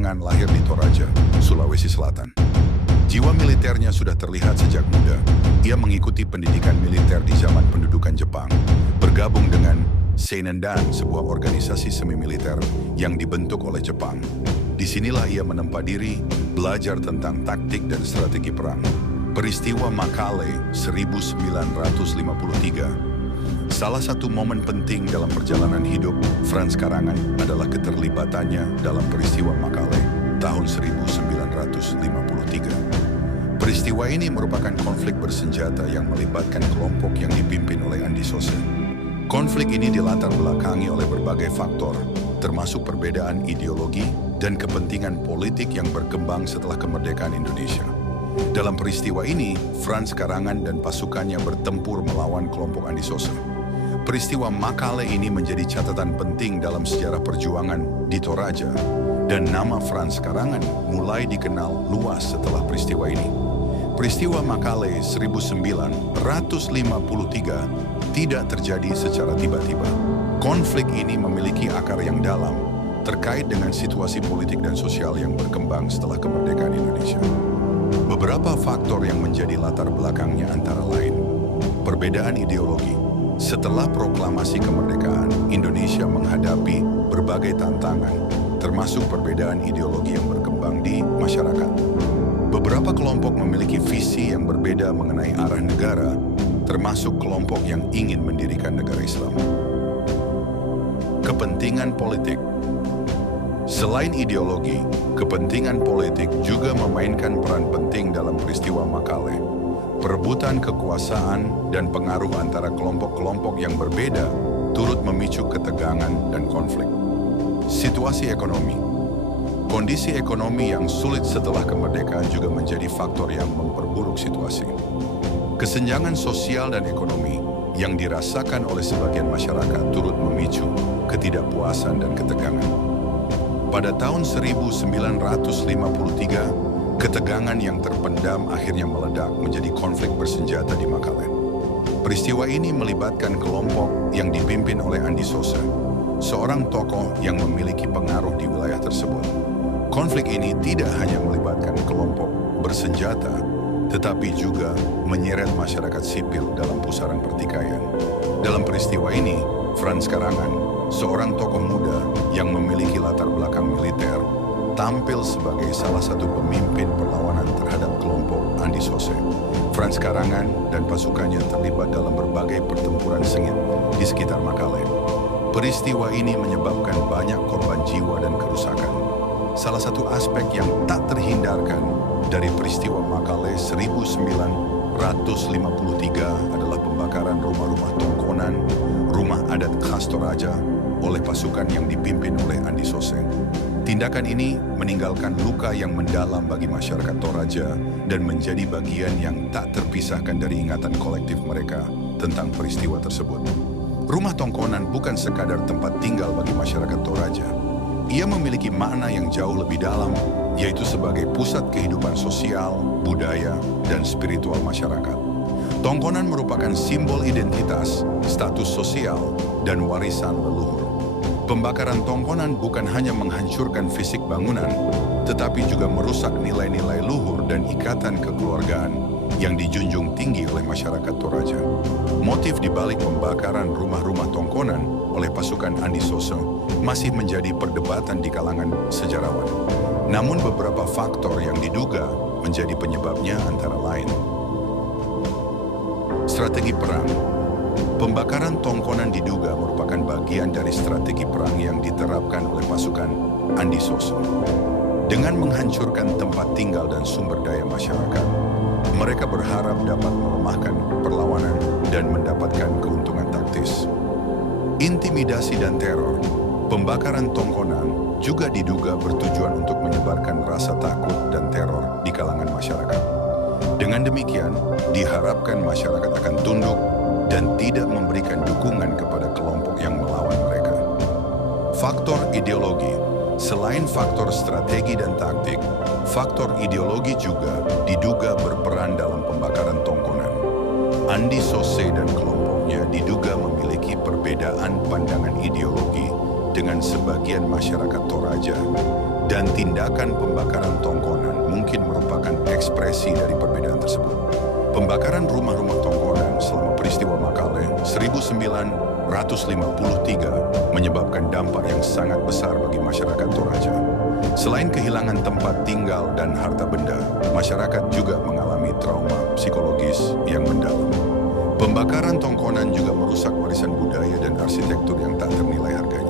perjuangan lahir di Toraja, Sulawesi Selatan. Jiwa militernya sudah terlihat sejak muda. Ia mengikuti pendidikan militer di zaman pendudukan Jepang, bergabung dengan Seinendan, sebuah organisasi semi-militer yang dibentuk oleh Jepang. Disinilah ia menempa diri, belajar tentang taktik dan strategi perang. Peristiwa Makale 1953. Salah satu momen penting dalam perjalanan hidup Frans Karangan adalah keterlibatannya dalam peristiwa Makale tahun 1953. Peristiwa ini merupakan konflik bersenjata yang melibatkan kelompok yang dipimpin oleh Andi Sose. Konflik ini dilatar belakangi oleh berbagai faktor, termasuk perbedaan ideologi dan kepentingan politik yang berkembang setelah kemerdekaan Indonesia. Dalam peristiwa ini, Frans Karangan dan pasukannya bertempur melawan kelompok Andi Sose. Peristiwa Makale ini menjadi catatan penting dalam sejarah perjuangan di Toraja, dan nama Frans Karangan mulai dikenal luas setelah peristiwa ini. Peristiwa Makale 1953 tidak terjadi secara tiba-tiba. Konflik ini memiliki akar yang dalam, terkait dengan situasi politik dan sosial yang berkembang setelah kemerdekaan Indonesia. Beberapa faktor yang menjadi latar belakangnya antara lain: perbedaan ideologi. Setelah proklamasi kemerdekaan, Indonesia menghadapi berbagai tantangan, termasuk perbedaan ideologi yang berkembang di masyarakat. Beberapa kelompok memiliki visi yang berbeda mengenai arah negara, termasuk kelompok yang ingin mendirikan negara Islam. Kepentingan politik. Selain ideologi, kepentingan politik juga memainkan peran penting dalam peristiwa Makale. Perebutan kekuasaan dan pengaruh antara kelompok-kelompok yang berbeda turut memicu ketegangan dan konflik. Situasi ekonomi. Kondisi ekonomi yang sulit setelah kemerdekaan juga menjadi faktor yang memperburuk situasi. Kesenjangan sosial dan ekonomi yang dirasakan oleh sebagian masyarakat turut memicu ketidakpuasan dan ketegangan. Pada tahun 1953, ketegangan yang terpendam akhirnya meledak menjadi konflik bersenjata di Makale. Peristiwa ini melibatkan kelompok yang dipimpin oleh Andi Sose, seorang tokoh yang memiliki pengaruh di wilayah tersebut. Konflik ini tidak hanya melibatkan kelompok bersenjata, tetapi juga menyeret masyarakat sipil dalam pusaran pertikaian. Dalam peristiwa ini, Frans Karangan, seorang tokoh muda yang memiliki latar belakang militer, tampil sebagai salah satu pemimpin perlawanan terhadap kelompok Andi Sose. Frans Karangan dan pasukannya terlibat dalam berbagai pertempuran sengit di sekitar Makale. Peristiwa ini menyebabkan banyak korban jiwa dan kerusakan. Salah satu aspek yang tak terhindarkan dari peristiwa Makale 1953 adalah pembakaran rumah-rumah tongkonan, rumah adat khas Toraja, oleh pasukan yang dipimpin oleh Andi Sose. Tindakan ini meninggalkan luka yang mendalam bagi masyarakat Toraja dan menjadi bagian yang tak terpisahkan dari ingatan kolektif mereka tentang peristiwa tersebut. Rumah tongkonan bukan sekadar tempat tinggal bagi masyarakat Toraja. Ia memiliki makna yang jauh lebih dalam, yaitu sebagai pusat kehidupan sosial, budaya, dan spiritual masyarakat. Tongkonan merupakan simbol identitas, status sosial, dan warisan leluhur. Pembakaran tongkonan bukan hanya menghancurkan fisik bangunan, tetapi juga merusak nilai-nilai luhur dan ikatan kekeluargaan yang dijunjung tinggi oleh masyarakat Toraja. Motif di balik pembakaran rumah-rumah tongkonan oleh pasukan Andi Sose masih menjadi perdebatan di kalangan sejarawan. Namun beberapa faktor yang diduga menjadi penyebabnya antara lain: strategi perang. Pembakaran tongkonan diduga merupakan bagian dari strategi perang yang diterapkan oleh pasukan Andi Sose. Dengan menghancurkan tempat tinggal dan sumber daya masyarakat, mereka berharap dapat melemahkan perlawanan dan mendapatkan keuntungan taktis. Intimidasi dan teror. Pembakaran tongkonan juga diduga bertujuan untuk menyebarkan rasa takut dan teror di kalangan masyarakat. Dengan demikian, diharapkan masyarakat akan tunduk dan tidak memberikan dukungan kepada kelompok yang melawan mereka. Faktor ideologi. Selain faktor strategi dan taktik, faktor ideologi juga diduga berperan dalam pembakaran tongkonan. Andi Sose dan kelompoknya diduga memiliki perbedaan pandangan ideologi dengan sebagian masyarakat Toraja Dan tindakan pembakaran Tongkonan mungkin merupakan ekspresi dari perbedaan tersebut. Pembakaran rumah-rumah Tongkonan selama peristiwa Makale 1953 menyebabkan dampak yang sangat besar bagi masyarakat Toraja. Selain kehilangan tempat tinggal dan harta benda, masyarakat juga mengalami trauma psikologis yang mendalam. Pembakaran Tongkonan juga merusak warisan budaya dan arsitektur yang tak ternilai harganya.